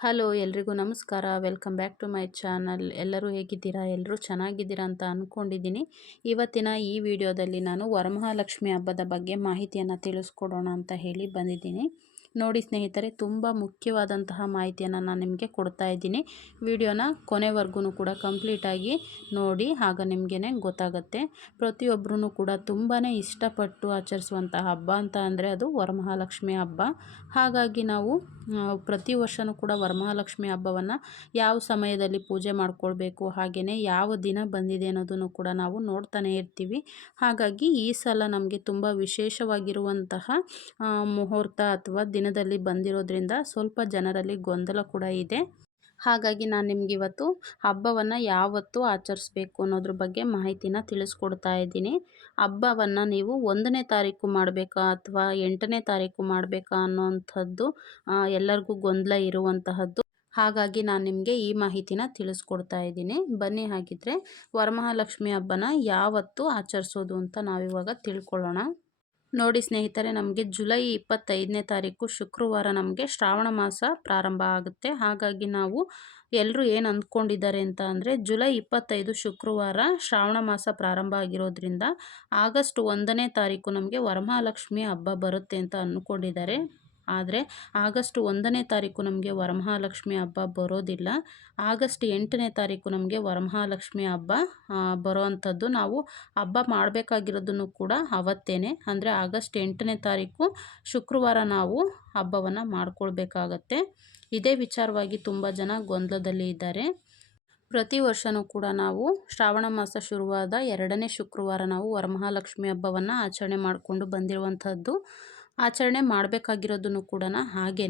Hello, ಎಲ್ರಿಗೂ ನಮಸ್ಕಾರ. Welcome back to my channel. ಎಲ್ಲರೂ ಹೇಗಿದ್ದೀರಾ? ಎಲ್ಲರೂ ಚೆನ್ನಾಗಿದ್ದೀರಾ ಅಂತ ಅಂದ್ಕೊಂಡಿದ್ದೀನಿ ಇವತ್ತಿನ ಈ ವಿಡಿಯೋದಲ್ಲಿ ನಾನು ವರಮಹಾಲಕ್ಷ್ಮಿ ಹಬ್ಬದ ಬಗ್ಗೆ ಮಾಹಿತಿಯನ್ನು ತಿಳಿಸ್ಕೊಡೋಣ ಅಂತ ಹೇಳಿ ಬಂದಿದ್ದೀನಿ. ನೋಡಿ ಸ್ನೇಹಿತರೆ, ತುಂಬ ಮುಖ್ಯವಾದಂತಹ ಮಾಹಿತಿಯನ್ನು ನಾನು ನಿಮಗೆ ಕೊಡ್ತಾ ಇದ್ದೀನಿ. ವಿಡಿಯೋನ ಕೊನೆವರೆಗೂ ಕೂಡ ಕಂಪ್ಲೀಟಾಗಿ ನೋಡಿ, ಆಗ ನಿಮಗೇ ಗೊತ್ತಾಗುತ್ತೆ. ಪ್ರತಿಯೊಬ್ಬರೂ ಕೂಡ ತುಂಬಾ ಇಷ್ಟಪಟ್ಟು ಆಚರಿಸುವಂತಹ ಹಬ್ಬ ಅಂತ ಅಂದರೆ ಅದು ವರಮಹಾಲಕ್ಷ್ಮಿ ಹಬ್ಬ. ಹಾಗಾಗಿ ನಾವು ಪ್ರತಿ ವರ್ಷವೂ ಕೂಡ ವರಮಹಾಲಕ್ಷ್ಮಿ ಹಬ್ಬವನ್ನು ಯಾವ ಸಮಯದಲ್ಲಿ ಪೂಜೆ ಮಾಡಿಕೊಳ್ಬೇಕು ಹಾಗೆಯೇ ಯಾವ ದಿನ ಬಂದಿದೆ ಅನ್ನೋದನ್ನು ಕೂಡ ನಾವು ನೋಡ್ತಾನೆ ಇರ್ತೀವಿ. ಹಾಗಾಗಿ ಈ ಸಲ ನಮಗೆ ತುಂಬ ವಿಶೇಷವಾಗಿರುವಂತಹ ಮುಹೂರ್ತ ಅಥವಾ ದಿನದಲ್ಲಿ ಬಂದಿರೋದ್ರಿಂದ ಸ್ವಲ್ಪ ಜನರಲ್ಲಿ ಗೊಂದಲ ಕೂಡ ಇದೆ. ಹಾಗಾಗಿ ನಾನು ನಿಮ್ಗೆ ಇವತ್ತು ಹಬ್ಬವನ್ನು ಯಾವತ್ತು ಆಚರಿಸ್ಬೇಕು ಅನ್ನೋದ್ರ ಬಗ್ಗೆ ಮಾಹಿತಿನ ತಿಳಿಸ್ಕೊಡ್ತಾ ಇದ್ದೀನಿ. ಹಬ್ಬವನ್ನು ನೀವು ಒಂದನೇ ತಾರೀಕು ಮಾಡಬೇಕಾ ಅಥವಾ ಎಂಟನೇ ತಾರೀಕು ಮಾಡಬೇಕಾ ಅನ್ನೋವಂಥದ್ದು ಎಲ್ಲರಿಗೂ ಗೊಂದಲ ಇರುವಂತಹದ್ದು. ಹಾಗಾಗಿ ನಾನು ನಿಮಗೆ ಈ ಮಾಹಿತಿನ ತಿಳಿಸ್ಕೊಡ್ತಾ ಇದ್ದೀನಿ. ಬನ್ನಿ ಹಾಗಿದ್ರೆ ವರಮಹಾಲಕ್ಷ್ಮಿ ಹಬ್ಬನ ಯಾವತ್ತು ಆಚರಿಸೋದು ಅಂತ ನಾವಿವಾಗ ತಿಳ್ಕೊಳ್ಳೋಣ. ನೋಡಿ ಸ್ನೇಹಿತರೆ, ನಮಗೆ ಜುಲೈ ಇಪ್ಪತ್ತೈದನೇ ತಾರೀಕು ಶುಕ್ರವಾರ ನಮಗೆ ಶ್ರಾವಣ ಮಾಸ ಪ್ರಾರಂಭ ಆಗುತ್ತೆ. ಹಾಗಾಗಿ ನಾವು ಎಲ್ಲರೂ ಏನು ಅಂದ್ಕೊಂಡಿದ್ದಾರೆ ಅಂತ ಅಂದರೆ, ಜುಲೈ ಇಪ್ಪತ್ತೈದು ಶುಕ್ರವಾರ ಶ್ರಾವಣ ಮಾಸ ಪ್ರಾರಂಭ ಆಗಿರೋದ್ರಿಂದ ಆಗಸ್ಟ್ ಒಂದನೇ ತಾರೀಕು ನಮಗೆ ವರಮಹಾಲಕ್ಷ್ಮಿ ಹಬ್ಬ ಬರುತ್ತೆ ಅಂತ ಅಂದ್ಕೊಂಡಿದ್ದಾರೆ ಆದರೆ ಆಗಸ್ಟ್ ಒಂದನೇ ತಾರೀಕು ನಮಗೆ ವರಮಹಾಲಕ್ಷ್ಮಿ ಹಬ್ಬ ಬರೋದಿಲ್ಲ. ಆಗಸ್ಟ್ ಎಂಟನೇ ತಾರೀಕು ನಮಗೆ ವರಮಹಾಲಕ್ಷ್ಮಿ ಹಬ್ಬ ಬರೋ ಅಂಥದ್ದು ನಾವು ಹಬ್ಬ ಮಾಡಬೇಕಾಗಿರೋದನ್ನು ಕೂಡ ಅವತ್ತೇನೆ. ಅಂದರೆ ಆಗಸ್ಟ್ ಎಂಟನೇ ತಾರೀಕು ಶುಕ್ರವಾರ ನಾವು ಹಬ್ಬವನ್ನು ಮಾಡ್ಕೊಳ್ಬೇಕಾಗತ್ತೆ. ಇದೇ ವಿಚಾರವಾಗಿ ತುಂಬ ಜನ ಗೊಂದಲದಲ್ಲಿ ಇದ್ದಾರೆ. ಪ್ರತಿ ವರ್ಷವೂ ಕೂಡ ನಾವು ಶ್ರಾವಣ ಮಾಸ ಶುರುವಾದ ಎರಡನೇ ಶುಕ್ರವಾರ ನಾವು ವರಮಹಾಲಕ್ಷ್ಮಿ ಹಬ್ಬವನ್ನು ಆಚರಣೆ ಮಾಡಿಕೊಂಡು ಬಂದಿರುವಂಥದ್ದು ಆಚರಣೆ ಮಾಡಬೇಕಾಗಿರೋದನ್ನು ಕೂಡ ಹಾಗೇ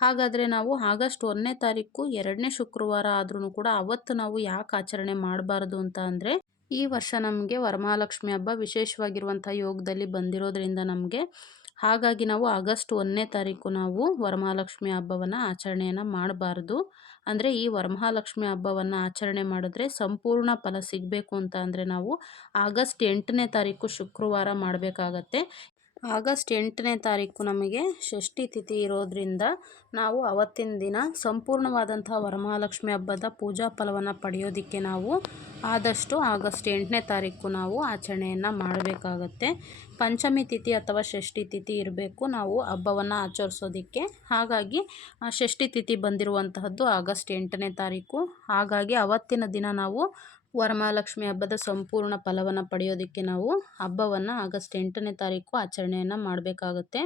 ಹಾಗಾದರೆ ನಾವು ಆಗಸ್ಟ್ ಒಂದನೇ ತಾರೀಕು ಎರಡನೇ ಶುಕ್ರವಾರ ಆದ್ರೂ ಕೂಡ ಅವತ್ತು ನಾವು ಯಾಕೆ ಆಚರಣೆ ಮಾಡಬಾರ್ದು ಅಂತ ಅಂದರೆ, ಈ ವರ್ಷ ನಮಗೆ ವರಮಹಾಲಕ್ಷ್ಮಿ ಹಬ್ಬ ವಿಶೇಷವಾಗಿರುವಂಥ ಯೋಗದಲ್ಲಿ ಬಂದಿರೋದ್ರಿಂದ ನಮಗೆ. ಹಾಗಾಗಿ ನಾವು ಆಗಸ್ಟ್ ಒಂದನೇ ತಾರೀಕು ನಾವು ವರಮಹಾಲಕ್ಷ್ಮಿ ಹಬ್ಬವನ್ನು ಆಚರಣೆಯನ್ನು ಮಾಡಬಾರ್ದು. ಅಂದರೆ ಈ ವರಮಹಾಲಕ್ಷ್ಮಿ ಹಬ್ಬವನ್ನು ಆಚರಣೆ ಮಾಡಿದ್ರೆ ಸಂಪೂರ್ಣ ಫಲ ಸಿಗಬೇಕು ಅಂತ ಅಂದರೆ ನಾವು ಆಗಸ್ಟ್ ಎಂಟನೇ ತಾರೀಕು ಶುಕ್ರವಾರ ಮಾಡಬೇಕಾಗತ್ತೆ. ಆಗಸ್ಟ್ ಎಂಟನೇ ತಾರೀಕು ನಮಗೆ ಷಷ್ಠಿ ತಿಥಿ ಇರೋದ್ರಿಂದ ನಾವು ಅವತ್ತಿನ ದಿನ ಸಂಪೂರ್ಣವಾದಂಥ ವರಮಹಾಲಕ್ಷ್ಮಿ ಹಬ್ಬದ ಪೂಜಾ ಫಲವನ್ನು ಪಡೆಯೋದಕ್ಕೆ ನಾವು ಆದಷ್ಟು ಆಗಸ್ಟ್ ಎಂಟನೇ ತಾರೀಕು ನಾವು ಆಚರಣೆಯನ್ನು ಮಾಡಬೇಕಾಗತ್ತೆ. ಪಂಚಮಿ ತಿಥಿ ಅಥವಾ ಷಷ್ಠಿ ತಿಥಿ ಇರಬೇಕು, ನಾವು ಹಬ್ಬವನ್ನು ಆಚರಿಸೋದಕ್ಕೆ. ಹಾಗಾಗಿ ಷಷ್ಠಿ ತಿಥಿ ಬಂದಿರುವಂತಹದ್ದು ಆಗಸ್ಟ್ ಎಂಟನೇ ತಾರೀಕು. ಹಾಗಾಗಿ ಅವತ್ತಿನ ದಿನ ನಾವು ವರಮಹಾಲಕ್ಷ್ಮಿ ಹಬ್ಬದ ಸಂಪೂರ್ಣ ಫಲವನ್ನು ಪಡೆಯೋದಕ್ಕೆ ನಾವು ಹಬ್ಬವನ್ನು ಆಗಸ್ಟ್ ಎಂಟನೇ ತಾರೀಕು ಆಚರಣೆಯನ್ನು ಮಾಡಬೇಕಾಗುತ್ತೆ.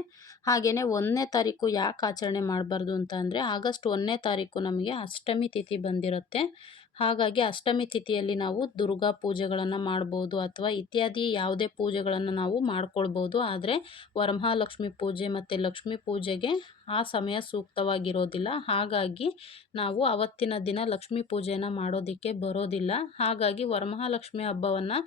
ಹಾಗೆಯೇ ಒಂದನೇ ತಾರೀಕು ಯಾಕೆ ಆಚರಣೆ ಮಾಡಬಾರ್ದು ಅಂತ ಅಂದರೆ ಆಗಸ್ಟ್ ಒಂದನೇ ತಾರೀಕು ನಮಗೆ ಅಷ್ಟಮಿ ತಿಥಿ ಬಂದಿರುತ್ತೆ. ಹಾಗಾಗಿ ಅಷ್ಟಮಿ ತಿಥಿಯಲ್ಲಿ ನಾವು ದುರ್ಗಾ ಪೂಜೆಗಳನ್ನು ಮಾಡ್ಬೋದು ಅಥವಾ ಇತ್ಯಾದಿ ಯಾವುದೇ ಪೂಜೆಗಳನ್ನು ನಾವು ಮಾಡ್ಕೊಳ್ಬೋದು. ಆದರೆ ವರಮಹಾಲಕ್ಷ್ಮಿ ಪೂಜೆ ಮತ್ತು ಲಕ್ಷ್ಮಿ ಪೂಜೆಗೆ ಆ ಸಮಯ ಸೂಕ್ತವಾಗಿರೋದಿಲ್ಲ. ಹಾಗಾಗಿ ನಾವು ಅವತ್ತಿನ ದಿನ ಲಕ್ಷ್ಮೀ ಪೂಜೆಯನ್ನು ಮಾಡೋದಕ್ಕೆ ಬರೋದಿಲ್ಲ. ಹಾಗಾಗಿ ವರಮಹಾಲಕ್ಷ್ಮಿ ಹಬ್ಬವನ್ನು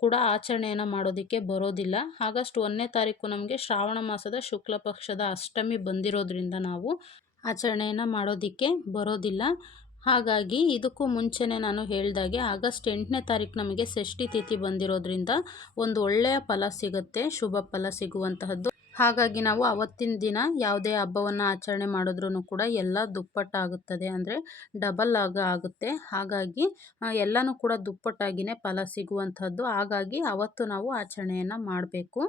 ಕೂಡ ಆಚರಣೆಯನ್ನು ಮಾಡೋದಕ್ಕೆ ಬರೋದಿಲ್ಲ. ಆಗಸ್ಟ್ ಒಂದನೇ ತಾರೀಕು ನಮಗೆ ಶ್ರಾವಣ ಮಾಸದ ಶುಕ್ಲ ಪಕ್ಷದ ಅಷ್ಟಮಿ ಬಂದಿರೋದ್ರಿಂದ ನಾವು ಆಚರಣೆಯನ್ನು ಮಾಡೋದಕ್ಕೆ ಬರೋದಿಲ್ಲ. ಹಾಗಾಗಿ ಇದಕ್ಕೂ ಮುಂಚೆನೇ ನಾನು ಹೇಳಿದಾಗೆ ಆಗಸ್ಟ್ ಎಂಟನೇ ತಾರೀಕು ನಮಗೆ ಷಷ್ಠಿ ತಿಥಿ ಬಂದಿರೋದ್ರಿಂದ ಒಂದು ಒಳ್ಳೆಯ ಫಲ ಸಿಗುತ್ತೆ, ಶುಭ ಫಲ ಸಿಗುವಂತಹದ್ದು. ಹಾಗಾಗಿ ನಾವು ಅವತ್ತಿನ ದಿನ ಯಾವುದೇ ಹಬ್ಬವನ್ನು ಆಚರಣೆ ಮಾಡಿದ್ರೂ ಕೂಡ ಎಲ್ಲ ದುಪ್ಪಟ್ಟಾಗುತ್ತದೆ ಅಂದರೆ ಡಬಲ್ ಆಗ ಆಗುತ್ತೆ. ಹಾಗಾಗಿ ಎಲ್ಲನೂ ಕೂಡ ದುಪ್ಪಟ್ಟಾಗಿಯೇ ಫಲ ಸಿಗುವಂಥದ್ದು ಹಾಗಾಗಿ ಅವತ್ತು ನಾವು ಆಚರಣೆಯನ್ನು ಮಾಡಬೇಕು.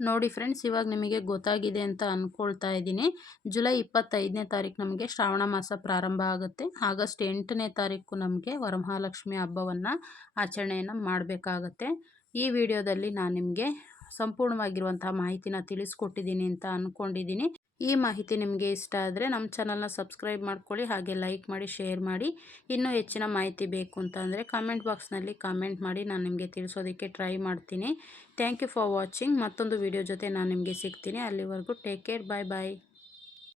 ನೋಡಿ ಫ್ರೆಂಡ್ಸ್, ಇವಾಗ ನಿಮಗೆ ಗೊತ್ತಾಗಿದೆ ಅಂತ ಅಂದ್ಕೊಳ್ತಾ ಇದ್ದೀನಿ. ಜುಲೈ ಇಪ್ಪತ್ತೈದನೇ ತಾರೀಕು ನಮಗೆ ಶ್ರಾವಣ ಮಾಸ ಪ್ರಾರಂಭ ಆಗುತ್ತೆ. ಆಗಸ್ಟ್ ಎಂಟನೇ ತಾರೀಕು ನಮಗೆ ವರಮಹಾಲಕ್ಷ್ಮಿ ಹಬ್ಬವನ್ನು ಆಚರಣೆಯನ್ನು ಮಾಡಬೇಕಾಗತ್ತೆ. ಈ ವಿಡಿಯೋದಲ್ಲಿ ನಾನು ನಿಮಗೆ ಸಂಪೂರ್ಣವಾಗಿರುವಂತಹ ಮಾಹಿತಿನ ತಿಳಿಸ್ಕೊಟ್ಟಿದ್ದೀನಿ ಅಂತ ಅಂದ್ಕೊಂಡಿದ್ದೀನಿ ಈ ಮಾಹಿತಿ ನಿಮಗೆ ಇಷ್ಟ ಆದರೆ ನಮ್ಮ ಚಾನಲ್ನ ಸಬ್ಸ್ಕ್ರೈಬ್ ಮಾಡ್ಕೊಳ್ಳಿ, ಹಾಗೆ ಲೈಕ್ ಮಾಡಿ ಶೇರ್ ಮಾಡಿ. ಇನ್ನೂ ಹೆಚ್ಚಿನ ಮಾಹಿತಿ ಬೇಕು ಅಂತ ಅಂದರೆ ಕಾಮೆಂಟ್ ಬಾಕ್ಸ್ನಲ್ಲಿ ಕಾಮೆಂಟ್ ಮಾಡಿ, ನಾನು ನಿಮಗೆ ತಿಳಿಸೋದಕ್ಕೆ ಟ್ರೈ ಮಾಡ್ತೀನಿ. ಥ್ಯಾಂಕ್ ಯು ಫಾರ್ ವಾಚಿಂಗ್ ಮತ್ತೊಂದು ವಿಡಿಯೋ ಜೊತೆ ನಾನು ನಿಮಗೆ ಸಿಗ್ತೀನಿ. ಅಲ್ಲಿವರೆಗೂ ಟೇಕ್ ಕೇರ್ ಬಾಯ್ ಬಾಯ್